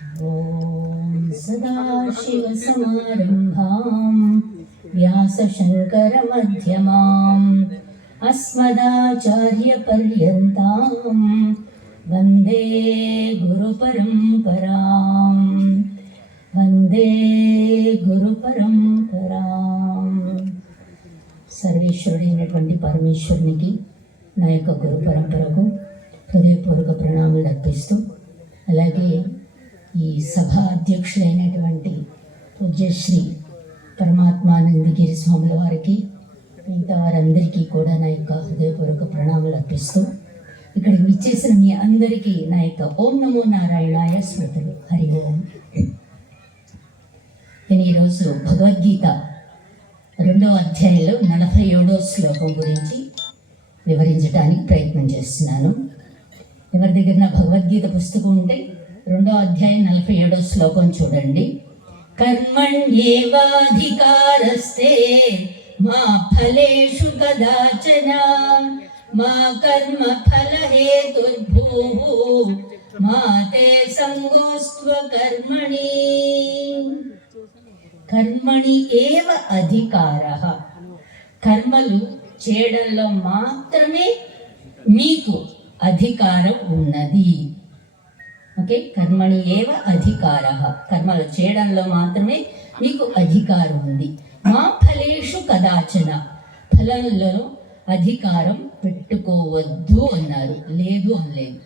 ॐ सदाशिवसमारम्भां व्यासशङ्करमध्यमाम् अस्मदाचार्यपर्यन्तां वन्दे गुरुपरम्पराम् సర్వేశ్వరుడైనటువంటి పరమేశ్వరునికి నా యొక్క గురు పరంపరకు హృదయపూర్వక ప్రణామాలు అర్పిస్తూ, అలాగే ఈ సభ అధ్యక్షులైనటువంటి పూజ్యశ్రీ పరమాత్మానందగిరి స్వాముల వారికి, మిగతా వారందరికీ కూడా నా యొక్క హృదయపూర్వక ప్రణామాలు అర్పిస్తూ, ఇక్కడ విచ్చేసిన మీ అందరికీ నా యొక్క ఓం నమో నారాయణాయ స్మృతులు. హరి ఓం. నేను ఈరోజు భగవద్గీత 2వ అధ్యాయంలో 47వ శ్లోకం గురించి వివరించడానికి ప్రయత్నం చేస్తున్నాను. ఎవరి దగ్గర నా భగవద్గీత పుస్తకం ఉంటే 2వ అధ్యాయం 47వ శ్లోకం చూడండి. కర్మణ్యేవాధికారస్తే మా ఫలేషు కదాచన మా కర్మ ఫలహేతుర్భూః మా తే సంగోస్త్వ కర్మణి. కర్మణి ఏవ అధికారః, కర్మలు చేయడంలో మాత్రమే మీకు అధికారం ఉన్నది. ఓకే, కర్మణి ఏవ అధికారః, కర్మలు చేయడంలో మాత్రమే మీకు అధికారం ఉంది. మా ఫలేషు కదాచన, ఫలంలో అధికారం పెట్టుకోవద్దు అన్నారు, లేదు అనలేదు.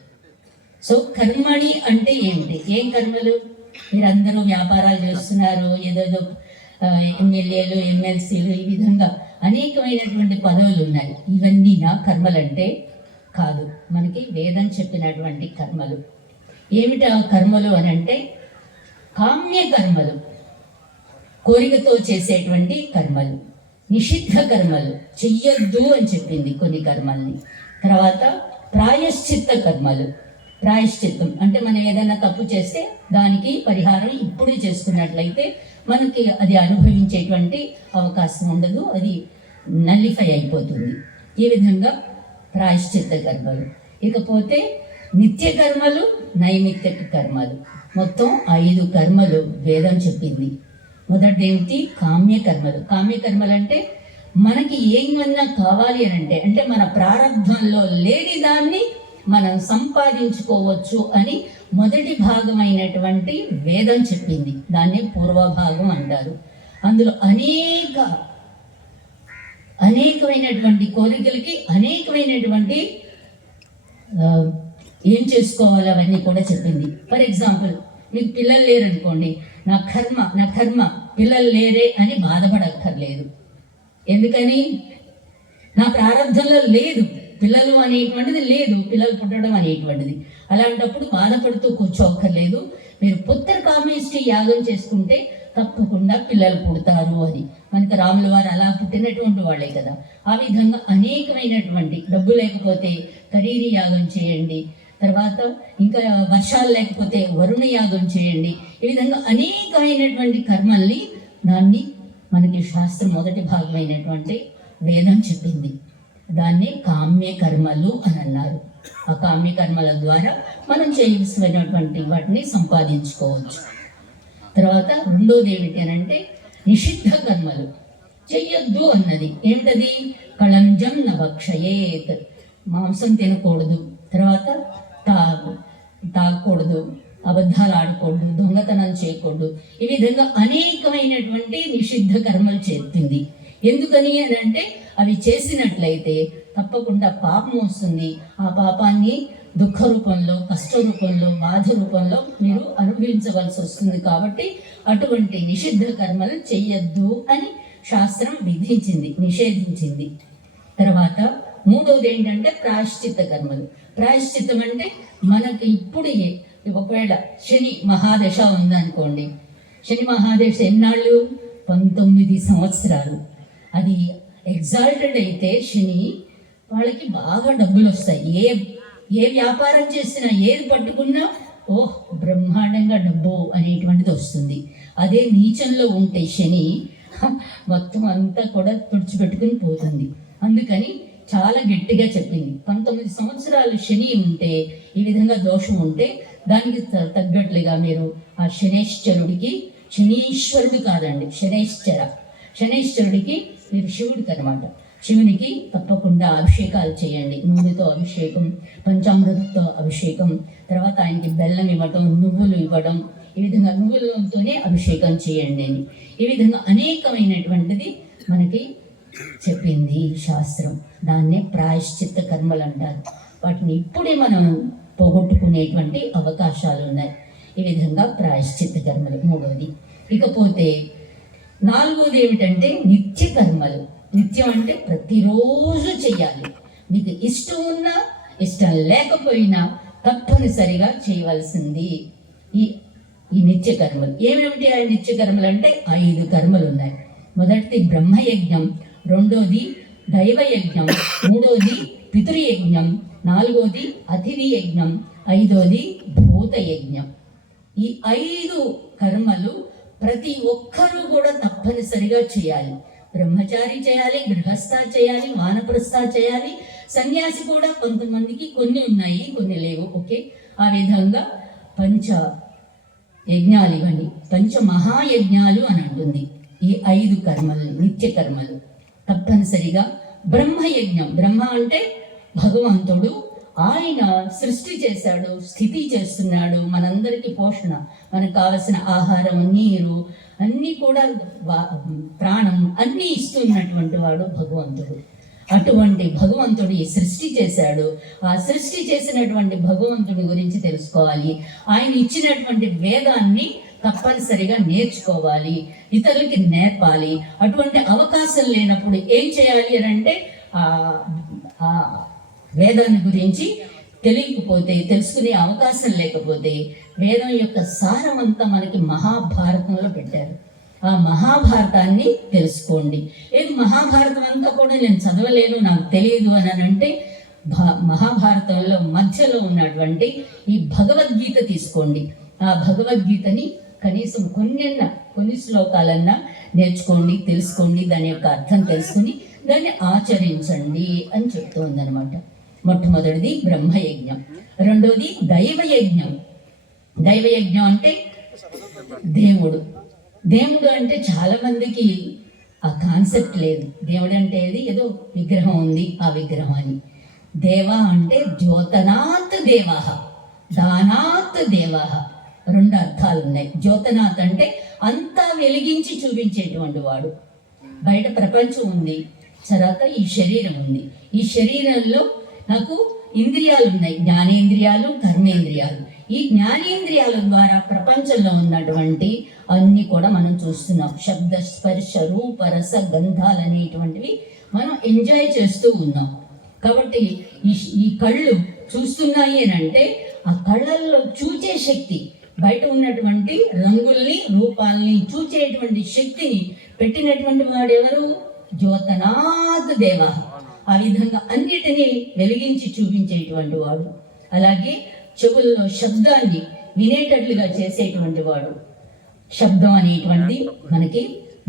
సో కర్మణి అంటే ఏమిటి? ఏం కర్మలు? మీరందరూ వ్యాపారాలు చేస్తున్నారు, ఏదేదో ఎమ్మెల్యేలు ఎమ్మెల్సీలు, ఈ విధంగా అనేకమైనటువంటి పదవులు ఉన్నాయి. ఇవన్నీ నా కర్మలంటే కాదు, మనకి వేదం చెప్పినటువంటి కర్మలు. ఏమిటి ఆ కర్మలు అని అంటే, కామ్య కర్మలు, కోరికతో చేసేటువంటి కర్మలు. నిషిద్ధ కర్మలు, చెయ్యొద్దు అని చెప్పింది కొన్ని కర్మల్ని. తర్వాత ప్రాయశ్చిత్త కర్మలు. ప్రాయశ్చిత్తం అంటే మనం ఏదైనా తప్పు చేస్తే దానికి పరిహారం ఇప్పుడు చేసుకున్నట్లయితే మనకి అది అనుభవించేటువంటి అవకాశం ఉండదు, అది నల్లిఫై అయిపోతుంది. ఈ విధంగా ప్రాయశ్చిత్త కర్మలు. ఇకపోతే నిత్య కర్మలు, నైమిత్తిక కర్మలు. మొత్తం 5 కర్మలు వేదం చెప్పింది. మొదటిదేమిటి? కామ్య కర్మలు. కామ్య కర్మలు అంటే మనకి ఏమన్నా కావాలి అని అంటే మన ప్రారంభంలో లేని దాన్ని మనం సంపాదించుకోవచ్చు అని మొదటి భాగమైనటువంటి వేదం చెప్పింది. దాన్ని పూర్వభాగం అంటారు. అందులో అనేకమైనటువంటి కోరికలకి అనేకమైనటువంటి ఏం చేసుకోవాలి అవన్నీ కూడా చెప్పింది. ఫర్ ఎగ్జాంపుల్, మీకు పిల్లలు లేరనుకోండి, నా కర్మ పిల్లలు లేరే అని బాధపడక్కర్లేదు. ఎందుకని? నా ప్రారంభంలో లేదు, పిల్లలు అనేటువంటిది లేదు, పిల్లలు పుట్టడం అనేటువంటిది. అలాంటప్పుడు బాధపడుతూ కూర్చోక్కర్లేదు. మీరు పుత్రకామేష్టి యాగం చేసుకుంటే తప్పకుండా పిల్లలు పుడతారు అని. మనకి రాముల వారు అలా పుట్టినటువంటి వాళ్ళే కదా. ఆ విధంగా అనేకమైనటువంటి, డబ్బు లేకపోతే కరీరి యాగం చేయండి, తర్వాత ఇంకా వర్షాలు లేకపోతే వరుణ యాగం చేయండి. ఈ విధంగా అనేకమైనటువంటి కర్మల్ని దాన్ని మనకి శాస్త్రం మొదటి భాగమైనటువంటి వేదం చెప్పింది. దాన్ని కామ్య కర్మలు అని అన్నారు. ఆ కామ్య కర్మల ద్వారా మనం చేయవలసినటువంటి వాటిని సంపాదించుకోవచ్చు. తర్వాత రెండోది ఏమిటి అని అంటే, నిషిద్ధ కర్మలు. చెయ్యొద్దు అన్నది ఏమిటది? కళంజం నభక్షయేత్, మాంసం తినకూడదు, తర్వాత తాగకూడదు, అబద్ధాలు ఆడకూడదు, దొంగతనం చేయకూడదు. ఈ విధంగా అనేకమైనటువంటి నిషిద్ధ కర్మలు చేస్తుంది. ఎందుకని అని అంటే, అవి చేసినట్లయితే తప్పకుండా పాపం వస్తుంది. ఆ పాపాన్ని దుఃఖ రూపంలో, కష్ట రూపంలో, బాధ రూపంలో మీరు అనుభవించవలసి వస్తుంది. కాబట్టి అటువంటి నిషిద్ధ కర్మలు చెయ్యొద్దు అని శాస్త్రం విధించింది, నిషేధించింది. తర్వాత మూడవది ఏంటంటే ప్రాయశ్చిత్త కర్మలు. ప్రాయశ్చిత్తం అంటే మనకి ఇప్పుడు ఒకవేళ శని మహాదశ ఉందనుకోండి, శని మహాదశ ఎన్నాళ్ళు? 19 సంవత్సరాలు. అది ఎగ్జాల్టెడ్ అయితే శని, వాళ్ళకి బాగా డబ్బులు వస్తాయి. ఏ వ్యాపారం చేసినా, ఏది పట్టుకున్నా బ్రహ్మాండంగా డబ్బు అనేటువంటిది వస్తుంది. అదే నీచంలో ఉంటే శని మొత్తం అంతా కూడా తుడిచిపెట్టుకుని పోతుంది. అందుకని చాలా గట్టిగా చెప్పింది. 19 సంవత్సరాలు శని ఉంటే, ఈ విధంగా దోషం ఉంటే దానికి తగ్గట్లుగా మీరు ఆ శనేశ్వరుడికి, శనీశ్వరుడు కాదండి, శనేశ్వరుడికి మీరు శివుడికి అనమాట, శివునికి తప్పకుండా అభిషేకాలు చేయండి. నూనెతో అభిషేకం, పంచామృతంతో అభిషేకం, తర్వాత ఆయనకి బెల్లం ఇవ్వడం, నువ్వులు ఇవ్వడం, ఈ విధంగా నువ్వులతోనే అభిషేకం చేయండి అని ఈ విధంగా అనేకమైనటువంటిది మనకి చెప్పింది శాస్త్రం. దాన్నే ప్రాయశ్చిత్త కర్మలు అంటారు. వాటిని ఇప్పుడే మనం పోగొట్టుకునేటువంటి అవకాశాలు ఉన్నాయి. ఈ విధంగా ప్రాయశ్చిత్త కర్మలు మూడవది. ఇకపోతే నాలుగోది ఏమిటంటే నిత్య కర్మలు. నిత్యం అంటే ప్రతిరోజు చెయ్యాలి. మీకు ఇష్టం ఉన్నా ఇష్టం లేకపోయినా తప్పనిసరిగా చేయవలసింది ఈ నిత్య కర్మలు. ఏమేమిటి ఆ నిత్య కర్మలు అంటే 5 కర్మలు ఉన్నాయి. మొదటిది బ్రహ్మయజ్ఞం, రెండోది దైవయజ్ఞం, మూడోది పితృయజ్ఞం, నాలుగోది అతిథి యజ్ఞం, ఐదోది భూతయజ్ఞం. ఈ 5 కర్మలు ప్రతి ఒక్కరూ కూడా తప్పనిసరిగా చేయాలి. బ్రహ్మచారి చేయాలి, గృహస్థ చేయాలి, వానప్రస్థ చేయాలి, సన్యాసి కూడా కొంతమందికి కొన్ని ఉన్నాయి, కొన్ని లేవు. ఓకే, ఆ విధంగా పంచ యజ్ఞాలు ఇవన్నీ పంచమహాయజ్ఞాలు అని అంటుంది. ఈ 5 కర్మలు నిత్య కర్మలు తప్పనిసరిగా. బ్రహ్మయజ్ఞం, బ్రహ్మ అంటే భగవంతుడు, ఆయన సృష్టి చేశాడు, స్థితి చేస్తున్నాడు, మనందరికీ పోషణ, మనకు కావలసిన ఆహారం, నీరు అన్నీ కూడా ప్రాణం అన్నీ ఇస్తున్నటువంటి వాడు భగవంతుడు. అటువంటి భగవంతుడు ఈ సృష్టి చేశాడు. ఆ సృష్టి చేసినటువంటి భగవంతుడి గురించి తెలుసుకోవాలి. ఆయన ఇచ్చినటువంటి వేదాన్ని తప్పనిసరిగా నేర్చుకోవాలి, ఇతరులకి నేర్పాలి. అటువంటి అవకాశం లేనప్పుడు ఏం చేయాలి అని అంటే ఆ వేదాన్ని గురించి తెలియకపోతే, తెలుసుకునే అవకాశం లేకపోతే, వేదం యొక్క సారం అంతా మనకి మహాభారతంలో పెట్టారు. ఆ మహాభారతాన్ని తెలుసుకోండి. ఏది మహాభారతం అంతా కూడా నేను చదవలేను, నాకు తెలియదు అని అంటే మహాభారతంలో మధ్యలో ఉన్నటువంటి ఈ భగవద్గీత తీసుకోండి. ఆ భగవద్గీతని కనీసం కొన్ని శ్లోకాలన్నా నేర్చుకోండి, తెలుసుకోండి, దాని యొక్క అర్థం తెలుసుకుని దాన్ని ఆచరించండి అని చెప్తోంది అనమాట. మొట్టమొదటిది బ్రహ్మయజ్ఞం, రెండోది దైవయజ్ఞం. దైవయజ్ఞం అంటే దేవుడు. దేవుడు అంటే చాలా మందికి ఆ కాన్సెప్ట్ లేదు. దేవుడు అంటే ఏదో విగ్రహం ఉంది, ఆ విగ్రహం అని. దేవ అంటే జ్యోతనాత్ దేవః, దానాత్ దేవః, 2 అర్థాలు ఉన్నాయి. జ్యోతనాథ్ అంటే అంతా వెలిగించి చూపించేటువంటి వాడు. బయట ప్రపంచం ఉంది, తర్వాత ఈ శరీరం ఉంది. ఈ శరీరంలో నాకు ఇంద్రియాలు ఉన్నాయి, జ్ఞానేంద్రియాలు, కర్మేంద్రియాలు. ఈ జ్ఞానేంద్రియాల ద్వారా ప్రపంచంలో ఉన్నటువంటి అన్ని కూడా మనం చూస్తున్నాం. శబ్ద, స్పర్శ, రూప, రస, గంధాలు అనేటువంటివి మనం ఎంజాయ్ చేస్తూ ఉన్నాం. కాబట్టి ఈ కళ్ళు చూస్తున్నాయి అని అంటే ఆ కళ్ళల్లో చూచే శక్తి, బయట ఉన్నటువంటి రంగుల్ని, రూపాల్ని చూచేటువంటి శక్తిని పెట్టినటువంటి వాడు ఎవరు? జ్యోతనాథ్ దేవ. ఆ విధంగా అన్నిటినీ వెలిగించి చూపించేటువంటి వాడు. అలాగే చెవుల్లో శబ్దాన్ని వినేటట్లుగా చేసేటువంటి వాడు. శబ్దం అనేటువంటి మనకి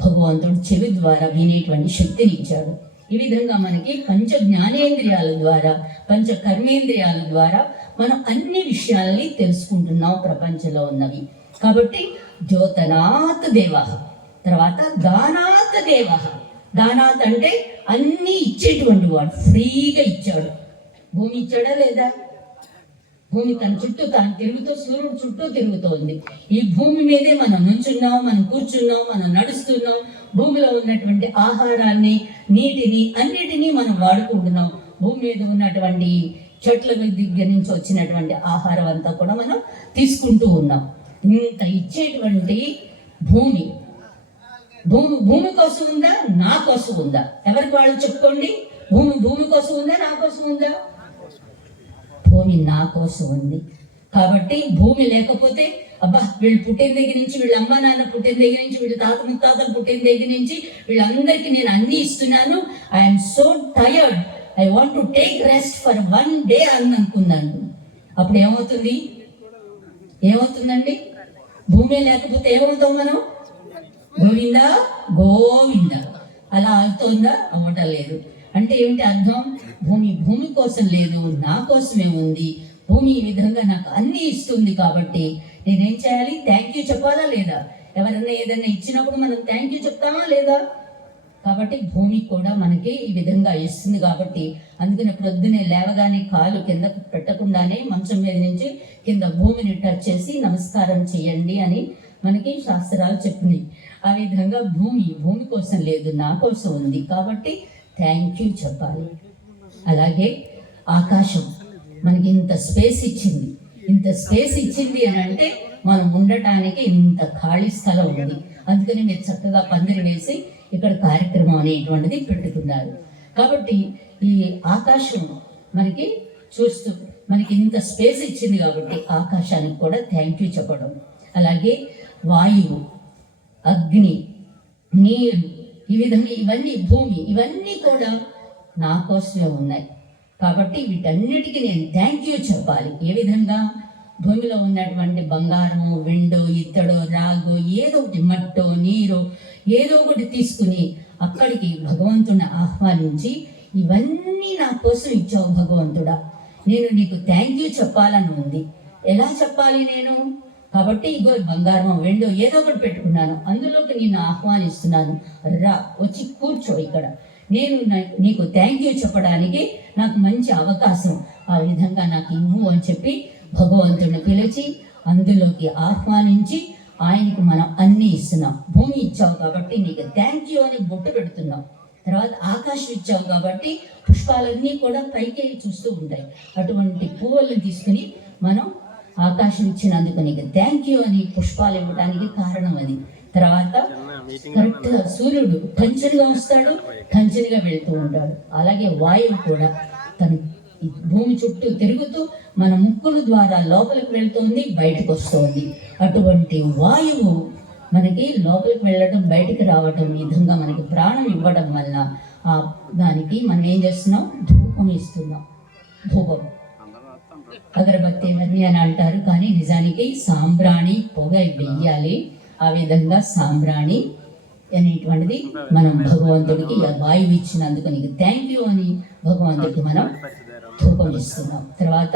భగవంతుడు చెవి ద్వారా వినేటువంటి శక్తిని ఇచ్చాడు. ఈ విధంగా మనకి పంచ జ్ఞానేంద్రియాల ద్వారా, పంచ కర్మేంద్రియాల ద్వారా మనం అన్ని విషయాల్ని తెలుసుకుంటున్నాం ప్రపంచంలో ఉన్నవి. కాబట్టి జ్యోతనాథ్ దేవః. తర్వాత దానాత్ దేవః. దానాత్ అంటే అన్నీ ఇచ్చేటువంటి వాడు, ఫ్రీగా ఇచ్చాడు. భూమి ఇచ్చాడా లేదా? భూమి తన చుట్టూ తాను తిరుగుతూ, సూర్యుడు చుట్టూ తిరుగుతోంది. ఈ భూమి మీదే మనం నుంచున్నాం, మనం కూర్చున్నాం, మనం నడుస్తున్నాం. భూమిలో ఉన్నటువంటి ఆహారాన్ని, నీటిని అన్నిటినీ మనం వాడుకుంటున్నాం. భూమి మీద ఉన్నటువంటి చెట్ల దగ్గర నుంచి వచ్చినటువంటి ఆహారం అంతా కూడా మనం తీసుకుంటూ ఉన్నాం. ఇంత ఇచ్చేటువంటి భూమి భూమి కోసం ఉందా, నా కోసం ఉందా? ఎవరికి వాళ్ళు చెప్పుకోండి. భూమి కోసం ఉందా, నా కోసం ఉందా? భూమి నా కోసం ఉంది. కాబట్టి భూమి లేకపోతే అబ్బా, వీళ్ళు పుట్టిన దగ్గర నుంచి, వీళ్ళ అమ్మ నాన్న పుట్టిన దగ్గర నుంచి, వీళ్ళ తాత ముత్తాతలు పుట్టిన దగ్గర నుంచి వీళ్ళందరికీ నేను అన్ని ఇస్తున్నాను, I'm so tired, I want to take rest for 1 day అని అనుకున్నాను. అప్పుడు ఏమవుతుందండి? భూమి లేకపోతే ఏమవుతాం మనం? గోవిందా గోవింద. అలా అవుతుందా? అవ్వటం లేదు. అంటే ఏమిటి అర్థం? భూమి కోసం లేదు, నా కోసమే ఉంది. భూమి ఈ విధంగా నాకు అన్నీ ఇస్తుంది కాబట్టి నేనేం చేయాలి? థ్యాంక్ యూ చెప్పాలా లేదా? ఎవరైనా ఏదైనా ఇచ్చినప్పుడు మనం థ్యాంక్ యూ చెప్తామా లేదా? కాబట్టి భూమి కూడా మనకి ఈ విధంగా ఇస్తుంది కాబట్టి అందుకని ప్రొద్దునే లేవగానే కాలు కింద పెట్టకుండానే మంచం మీద నుంచి కింద భూమిని టచ్ చేసి నమస్కారం చేయండి అని మనకి శాస్త్రాలు చెప్పినాయి. ఆ విధంగా భూమి కోసం లేదు, నా కోసం ఉంది కాబట్టి థ్యాంక్ యూ చెప్పాలి. అలాగే ఆకాశం మనకి ఇంత స్పేస్ ఇచ్చింది. ఇంత స్పేస్ ఇచ్చింది అని అంటే మనం ఉండటానికి ఇంత ఖాళీ స్థలం ఉంది. అందుకని మీరు చక్కగా పందిరి వేసి ఇక్కడ కార్యక్రమం అనేటువంటిది పెట్టుకున్నారు. కాబట్టి ఈ ఆకాశం మనకి చూస్తూ మనకి ఇంత స్పేస్ ఇచ్చింది కాబట్టి ఆకాశానికి కూడా థ్యాంక్ యూ చెప్పడం. అలాగే వాయువు, అగ్ని, నీరు, ఈ విధంగా ఇవన్నీ భూమి, ఇవన్నీ కూడా నా కోసమే ఉన్నాయి కాబట్టి వీటన్నిటికీ నేను థ్యాంక్ యూ చెప్పాలి. ఏ విధంగా? భూమిలో ఉన్నటువంటి బంగారము, వెండో, ఇత్తడో, రాగు, ఏదో ఒకటి మట్టో, నీరు, ఏదో ఒకటి తీసుకుని అక్కడికి భగవంతుని ఆహ్వానించి ఇవన్నీ నా కోసం ఇచ్చావు భగవంతుడా, నేను నీకు థ్యాంక్ యూ చెప్పాలని ఉంది. ఎలా చెప్పాలి నేను? కాబట్టి ఇగో బంగారం, వెండో ఏదో ఒకటి పెట్టుకున్నాను, అందులోకి నేను ఆహ్వానిస్తున్నాను, రా వచ్చి కూర్చో ఇక్కడ, నేను నీకు థ్యాంక్ యూ చెప్పడానికి నాకు మంచి అవకాశం, ఆ విధంగా నాకు ఇవ్వు అని చెప్పి భగవంతుడిని పిలిచి అందులోకి ఆహ్వానించి ఆయనకు మనం అన్నీ ఇస్తున్నాం. భూమి ఇచ్చావు కాబట్టి నీకు థ్యాంక్ యూ అని బొట్టు పెడుతున్నాం. తర్వాత ఆకాశం ఇచ్చావు కాబట్టి పుష్పాలన్నీ కూడా పైకి చూస్తూ ఉంటాయి. అటువంటి పువ్వులను తీసుకుని మనం ఆకాశం ఇచ్చినందుకు నీకు థ్యాంక్ యూ అని పుష్పాలు ఇవ్వడానికి కారణం అది. తర్వాత కరెక్ట్ సూర్యుడు కంచెలుగా వస్తాడు, కంచెలుగా వెళ్తూ ఉంటాడు. అలాగే వాయువు కూడా తన భూమి చుట్టూ తిరుగుతూ మన ముక్కుల ద్వారా లోపలికి వెళ్తుంది, బయటకు వస్తుంది. అటువంటి వాయువు మనకి లోపలికి వెళ్ళడం, బయటికి రావడం, ఈ విధంగా మనకి ప్రాణం ఇవ్వడం వల్ల దానికి మనం ఏం చేస్తున్నాం? ధూపం ఇస్తున్నాం. ధూపం, అగరబత్తి ఇవన్నీ అని అంటారు, కానీ నిజానికి సాంబ్రాణి పొగ వెయ్యాలి. ఆ విధంగా సాంబ్రాణి అనేటువంటిది మనం భగవంతుడికి వాయువు ఇచ్చినందుకు నీకు థ్యాంక్ యూ అని భగవంతుడికి మనం ధూపం ఇస్తున్నాం. తర్వాత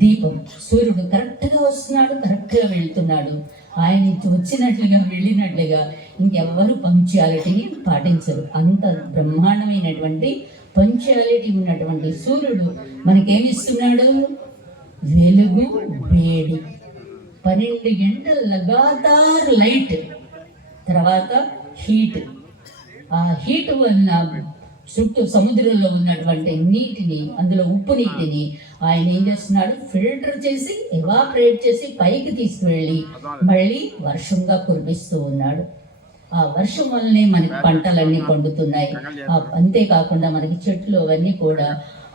దీపం, సూర్యుడు కరెక్ట్గా వస్తున్నాడు, కరెక్ట్గా వెళ్తున్నాడు. ఆయన వచ్చినట్లుగా వెళ్ళినట్లుగా ఇంకెవ్వరు పంక్చువాలిటీని పాటించరు. అంత బ్రహ్మాండమైనటువంటి పంక్చువాలిటీ ఉన్నటువంటి సూర్యుడు మనకేమిస్తున్నాడు? వెలుగు, వేడి, 12 గంటల లగాతార్ లైట్, తర్వాత హీట్. ఆ హీట్ వల్ల చుట్టూ సముద్రంలో ఉన్నటువంటి నీటిని, అందులో ఉప్పు నీటిని ఆయన ఏం చేస్తున్నాడు? ఫిల్టర్ చేసి, ఎవాపరేట్ చేసి పైకి తీసుకువెళ్ళి మళ్ళీ వర్షంగా కురిపిస్తూ ఉన్నాడు. ఆ వర్షం వల్లనే మనకి పంటలన్నీ పండుతున్నాయి. అంతేకాకుండా మనకి చెట్లు అవన్నీ కూడా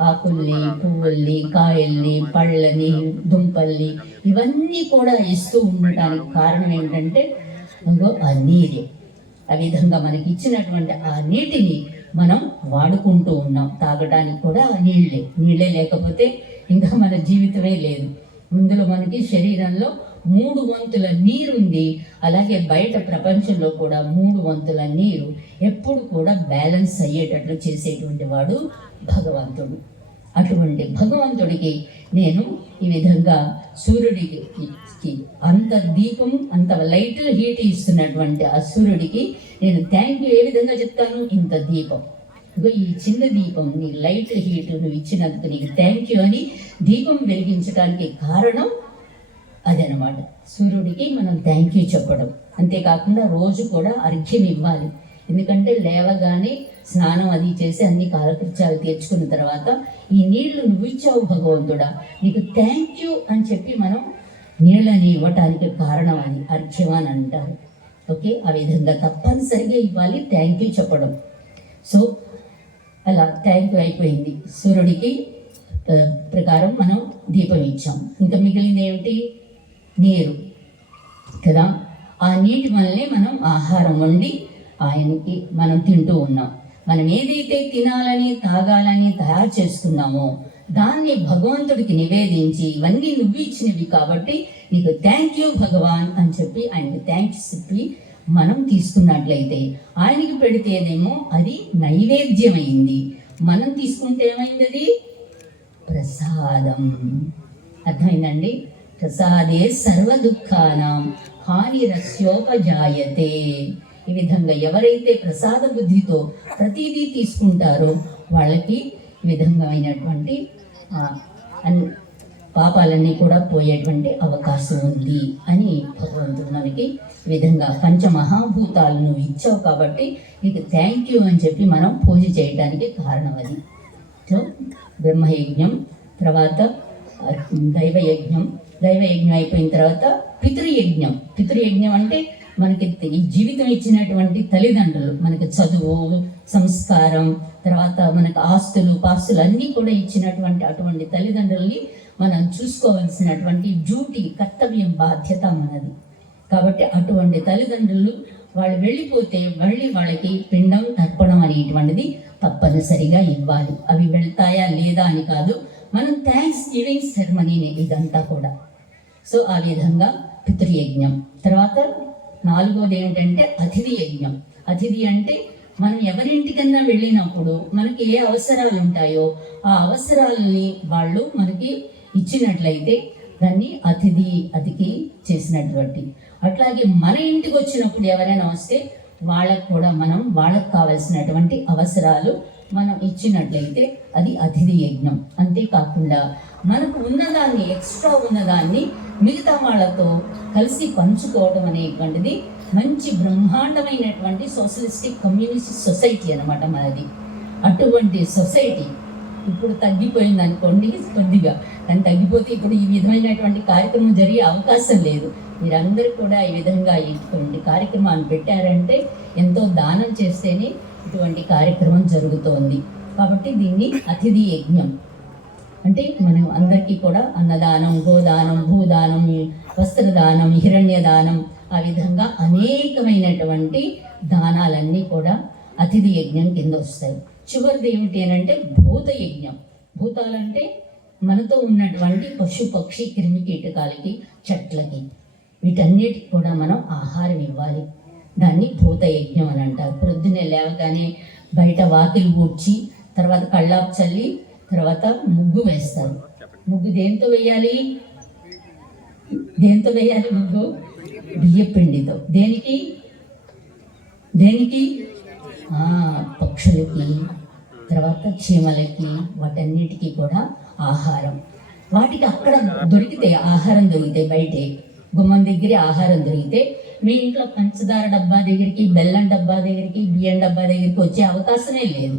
ఆకుల్ని, పువ్వుల్ని, కాయల్ని, పళ్ళని, దుంపల్ని ఇవన్నీ కూడా ఇస్తూ ఉండటానికి కారణం ఏంటంటే ఆ నీరే. ఆ విధంగా మనకి ఇచ్చినటువంటి ఆ నీటిని మనం వాడుకుంటూ ఉన్నాం. తాగడానికి కూడా నీళ్ళే లేకపోతే ఇంకా మన జీవితమే లేదు. ఇందులో మనకి శరీరంలో 3 వంతుల నీరు ఉంది. అలాగే బయట ప్రపంచంలో కూడా 3 వంతుల నీరు ఎప్పుడు కూడా బ్యాలెన్స్ అయ్యేటట్లు చేసేటువంటి వాడు భగవంతుడు. అటువంటి భగవంతుడికి నేను ఈ విధంగా సూర్యుడికి అంత దీపం, అంత లైట్, హీట్ ఇస్తున్నటువంటి ఆ సూర్యుడికి నేను థ్యాంక్ యూ ఏ విధంగా చెప్తాను? ఇంత దీపం, ఇగో ఈ చిన్న దీపం, నీ లైట్, హీట్ నువ్వు ఇచ్చినందుకు నీకు థ్యాంక్ యూ అని దీపం వెలిగించడానికి కారణం అదనమాట. సూర్యుడికి మనం థ్యాంక్ యూ చెప్పడం. అంతేకాకుండా రోజు కూడా అర్ఘ్యం ఇవ్వాలి. ఎందుకంటే లేవగానే స్నానం అది చేసి అన్ని కాలకృత్యాలు తీర్చుకున్న తర్వాత ఈ నీళ్లు నువ్వు ఇచ్చావు భగవంతుడా, నీకు థ్యాంక్ యూ అని చెప్పి మనం నీళ్ళని ఇవ్వటానికి కారణం అని అర్ఘ్యం అని అంటారు. ఓకే, ఆ విధంగా తప్పనిసరిగా ఇవ్వాలి థ్యాంక్ యూ చెప్పడం. సో అలా థ్యాంక్ యూ అయిపోయింది. సూర్యుడికి ప్రకారం మనం దీపం ఇచ్చాం. ఇంకా మిగిలింది ఏమిటి? నీరు కదా. ఆ నీటి వల్లనే మనం ఆహారం వండి ఆయనకి మనం తింటూ ఉన్నాం. మనం ఏదైతే తినాలని, తాగాలని తయారు చేసుకున్నామో దాన్ని భగవంతుడికి నివేదించి ఇవన్నీ నువ్వు ఇచ్చినవి కాబట్టి నీకు థ్యాంక్ యూ భగవాన్ అని చెప్పి ఆయనకి థ్యాంక్స్ చెప్పి మనం తీసుకున్నట్లయితే ఆయనకి పెడితేనేమో అది నైవేద్యమైంది. మనం తీసుకుంటే ఏమైంది? అది ప్రసాదం. అర్థమైందండి? ప్రసాదే సర్వ దుఃఖానాం హానిరస్యోపజాయతే. ఈ విధంగా ఎవరైతే ప్రసాద బుద్ధితో ప్రతిదీ తీసుకుంటారో వాళ్ళకి ఈ విధంగామైనటువంటి పాపాలన్నీ కూడా పోయేటువంటి అవకాశం ఉంది అని భగవంతుడు మనకి ఈ విధంగా పంచమహాభూతాలను ఇచ్చావు కాబట్టి నీకు థ్యాంక్ యూ అని చెప్పి మనం పూజ చేయడానికి కారణం అది. సో బ్రహ్మయజ్ఞం, తర్వాత దైవయజ్ఞం అయిపోయిన తర్వాత పితృయజ్ఞం. పితృయజ్ఞం అంటే మనకి ఈ జీవితం ఇచ్చినటువంటి తల్లిదండ్రులు, మనకి చదువు, సంస్కారం, తర్వాత మనకు ఆస్తులు పాస్తులు అన్నీ కూడా ఇచ్చినటువంటి అటువంటి తల్లిదండ్రుల్ని మనం చూసుకోవాల్సినటువంటి డ్యూటీ, కర్తవ్యం, బాధ్యత మనది. కాబట్టి అటువంటి తల్లిదండ్రులు వాళ్ళు వెళ్ళిపోతే మళ్ళీ వాళ్ళకి పిండం తర్పణం అనేటువంటిది తప్పనిసరిగా ఇవ్వాలి. అవి వెళ్తాయా లేదా అని కాదు, మనం థ్యాంక్స్ గివింగ్ సెరమనీనే ఇదంతా కూడా. సో ఆ విధంగా పితృయజ్ఞం. తర్వాత 4వది ఏంటంటే అతిథి యజ్ఞం. అతిథి అంటే మనం ఎవరింటికన్నా వెళ్ళినప్పుడు మనకి ఏ అవసరాలు ఉంటాయో ఆ అవసరాలని వాళ్ళు మనకి ఇచ్చినట్లయితే దాన్ని అతిథి చేసినటువంటి. అట్లాగే మన ఇంటికి వచ్చినప్పుడు ఎవరైనా వస్తే వాళ్ళకు కూడా మనం వాళ్ళకు కావలసినటువంటి అవసరాలు మనం ఇచ్చినట్లయితే అది అతిథి యజ్ఞం. అంతేకాకుండా మనకు ఉన్నదాన్ని, ఎక్స్ట్రా ఉన్నదాన్ని మిగతా వాళ్ళతో కలిసి పంచుకోవడం అనేటువంటిది మంచి బ్రహ్మాండమైనటువంటి సోషలిస్టిక్ కమ్యూనిస్ట్ సొసైటీ అన్నమాట మనది. అటువంటి సొసైటీ ఇప్పుడు తగ్గిపోయింది అనుకోండి కొద్దిగా, కానీ తగ్గిపోతే ఇప్పుడు ఈ విధమైనటువంటి కార్యక్రమం జరిగే అవకాశం లేదు. మీరందరూ కూడా ఈ విధంగా ఇటువంటి కార్యక్రమాన్ని పెట్టారంటే ఎంతో దానం చేస్తేనే ఇటువంటి కార్యక్రమం జరుగుతోంది. కాబట్టి దీన్ని అతిథి యజ్ఞం అంటే మనం అందరికీ కూడా అన్నదానం, గోదానం, భూదానం, వస్త్రదానం, హిరణ్యదానం, ఆ విధంగా అనేకమైనటువంటి దానాలన్నీ కూడా అతిథి యజ్ఞం కింద వస్తాయి. చివరిది ఏమిటి అంటే భూత యజ్ఞం. భూతాలంటే మనతో ఉన్నటువంటి పశు, పక్షి, క్రిమి కీటకాలకి, చెట్లకి, వీటన్నిటికి కూడా మనం ఆహారం ఇవ్వాలి. దాన్ని భూత యజ్ఞం అని అంటారు. ప్రొద్దునే లేవగానే బయట వాకిలి ఊడ్చి తర్వాత కళ్ళాపు చల్లి తర్వాత ముగ్గు వేస్తారు. ముగ్గు దేంతో వేయాలి? ముగ్గు బియ్యపిండితో. దేనికి పక్షులకి, తర్వాత చీమలకి, వాటన్నిటికీ కూడా ఆహారం. వాటికి అక్కడ దొరికితే ఆహారం దొరికితే, బయటే గుమ్మం దగ్గర ఆహారం దొరికితే మీ ఇంట్లో పంచదార డబ్బా దగ్గరికి, బెల్లం డబ్బా దగ్గరికి, బియ్యం డబ్బా దగ్గరికి వచ్చే అవకాశమే లేదు.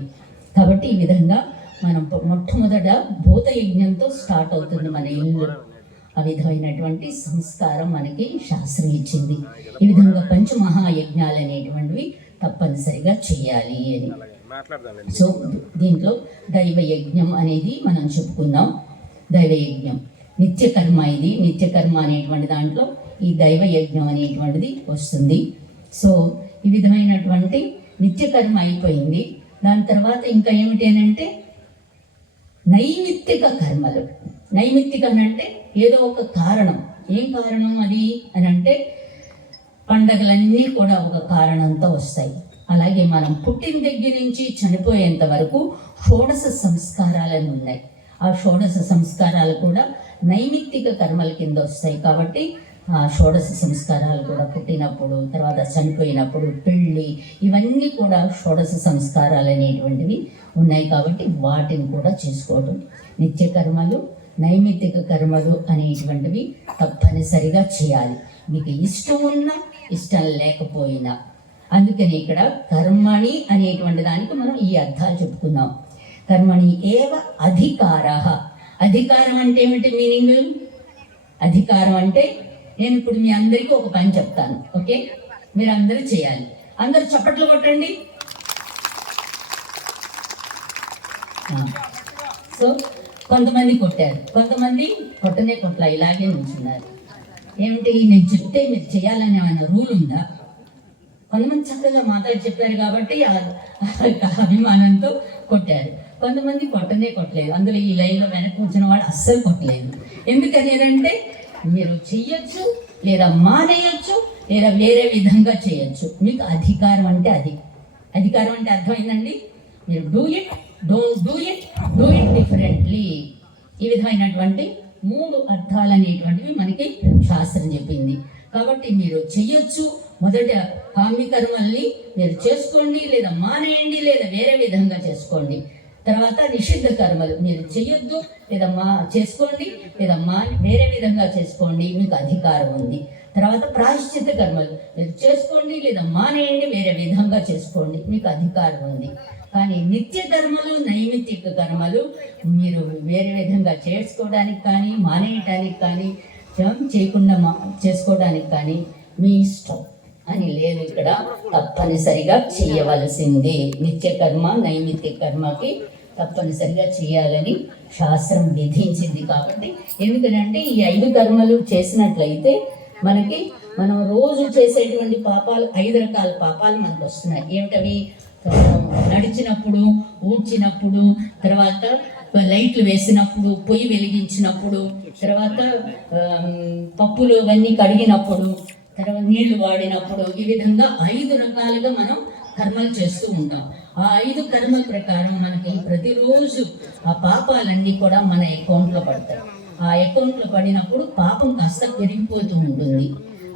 కాబట్టి ఈ విధంగా మనం మొట్టమొదట భూత యజ్ఞంతో స్టార్ట్ అవుతుంది మన ఇల్లు. ఆ విధమైనటువంటి సంస్కారం మనకి శాస్త్రం ఇచ్చింది. ఈ విధంగా పంచమహాయజ్ఞాలు అనేటువంటివి తప్పనిసరిగా చేయాలి అని. సో దీంట్లో దైవయజ్ఞం అనేది మనం చెప్పుకుందాం. దైవయజ్ఞం నిత్యకర్మ. ఇది నిత్యకర్మ అనేటువంటి దాంట్లో ఈ దైవయజ్ఞం అనేటువంటిది వస్తుంది. సో ఈ విధమైనటువంటి నిత్యకర్మ అయిపోయింది. దాని తర్వాత ఇంకా ఏమిటి అని అంటే నైమిత్తిక కర్మలు. నైమిత్తిక అని అంటే ఏదో ఒక కారణం. ఏం కారణం అది అని అంటే పండగలన్నీ కూడా ఒక కారణంతో వస్తాయి. అలాగే మనం పుట్టిన దగ్గర నుంచి చనిపోయేంత వరకు షోడశ సంస్కారాలని ఉన్నాయి. ఆ షోడశ సంస్కారాలు కూడా నైమిత్తిక కర్మల కింద వస్తాయి. కాబట్టి ఆ షోడశ సంస్కారాలు కూడా పుట్టినప్పుడు, తర్వాత చనిపోయినప్పుడు, పెళ్ళి, ఇవన్నీ కూడా షోడశ సంస్కారాలు అనేటువంటివి ఉన్నాయి. కాబట్టి వాటిని కూడా చేసుకోవడం. నిత్య కర్మలు, నైమిత్తిక కర్మలు అనేటువంటివి తప్పనిసరిగా చేయాలి, మీకు ఇష్టం ఉన్నా ఇష్టం లేకపోయినా. అందుకని ఇక్కడ కర్మణి అనేటువంటి దానికి మనం ఈ అర్థాలు చెప్పుకుందాం. కర్మణి ఏవ అధికారః. అధికారం అంటే ఏమిటి మీనింగ్? అధికారం అంటే నేను ఇప్పుడు మీ అందరికీ ఒక పని చెప్తాను, ఓకే? మీరు అందరూ చేయాలి. అందరూ చప్పట్లు కొట్టండి. సో కొంతమంది కొట్టారు, కొంతమంది కొట్టలా, ఇలాగే నుంచున్నారు. ఏమిటి నేను చెప్తే మీరు చేయాలని ఏమైనా రూల్ ఉందా? కొంతమంది చక్కగా మాట్లాడి చెప్పారు కాబట్టి అభిమానంతో కొట్టారు. కొంతమంది కొట్టలేదు. అందులో ఈ లైన్లో వెనక్కి వచ్చిన వాళ్ళు అస్సలు కొట్టలేదు. ఎందుకని అంటే మీరు చెయ్యొచ్చు, లేదా మానేయచ్చు, లేదా వేరే విధంగా చేయొచ్చు. మీకు అధికారం అంటే అది. అధికారం అంటే అర్థమైందండి? మీరు do it, don't do it, do it differently. ఈ విధమైనటువంటి 3 అర్థాలు అనేటువంటివి మనకి శాస్త్రం చెప్పింది. కాబట్టి మీరు చెయ్యొచ్చు. మొదట కామ్య కర్మల్ని మీరు చేసుకోండి, లేదా మానేయండి, లేదా వేరే విధంగా చేసుకోండి. తర్వాత నిషిద్ధ కర్మలు మీరు చెయ్యొద్దు, లేదా చేసుకోండి, లేదా వేరే విధంగా చేసుకోండి, మీకు అధికారం ఉంది. తర్వాత ప్రాయశ్చిత్త కర్మలు మీరు చేసుకోండి, లేదా మానేయండి, వేరే విధంగా చేసుకోండి, మీకు అధికారం ఉంది. కానీ నిత్య కర్మలు, నైమిత్తిక కర్మలు మీరు వేరే విధంగా చేసుకోవడానికి కానీ, మానేయటానికి కానీ, చేయకుండా చేసుకోవడానికి కానీ మీ ఇష్టం అని లేదు. ఇక్కడ తప్పనిసరిగా చేయవలసింది. నిత్య కర్మ, నైమిత్తిక కర్మకి తప్పనిసరిగా చేయాలని శాస్త్రం విధించింది. కాబట్టి ఎందుకంటే ఈ 5 కర్మలు చేసినట్లయితే మనం రోజు చేసేటువంటి పాపాలు 5 రకాల పాపాలు మనకు వస్తున్నాయి. ఏమిటవి? నడిచినప్పుడు, ఊడ్చినప్పుడు, తర్వాత లైట్లు వేసినప్పుడు, పొయ్యి వెలిగించినప్పుడు, తర్వాత పప్పులు అవన్నీ కడిగినప్పుడు, తర్వాత నీళ్లు వాడినప్పుడు, ఈ విధంగా 5 రకాలుగా మనం కర్మలు చేస్తూ ఉంటాం. ఆ 5 కర్మల ప్రకారం మనకి ప్రతిరోజు ఆ పాపాలన్నీ కూడా మన అకౌంట్లో పడతాయి. ఆ అకౌంట్లో పడినప్పుడు పాపం కాస్త పెరిగిపోతూ ఉంటుంది.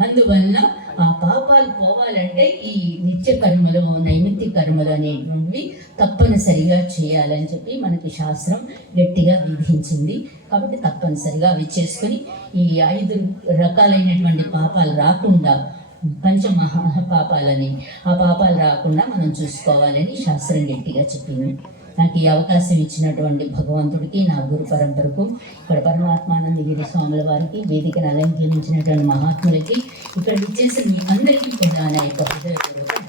అందువల్ల ఆ పాపాలు పోవాలంటే ఈ నిత్య కర్మలు, నైమిత్తిక కర్మలు అనేటువంటివి తప్పనిసరిగా చేయాలని చెప్పి మనకి శాస్త్రం గట్టిగా విధించింది. కాబట్టి తప్పనిసరిగా అవి చేసుకొని ఈ 5 రకాలైనటువంటి పాపాలు రాకుండా, పంచమహా పాపాలని, ఆ పాపాలు రాకుండా మనం చూసుకోవాలని శాస్త్రం గట్టిగా చెప్పింది. నాకు ఈ అవకాశం ఇచ్చినటువంటి భగవంతుడికి, నా గురు పరంపరకు, ఇక్కడ పరమాత్మానందగిరి స్వాముల వారికి, వేదికను అలంకరించినటువంటి మహాత్ములకి, ఇక్కడ ఇచ్చేసిన మీ అందరికీ కూడా నా యొక్క హృదయపూర్వక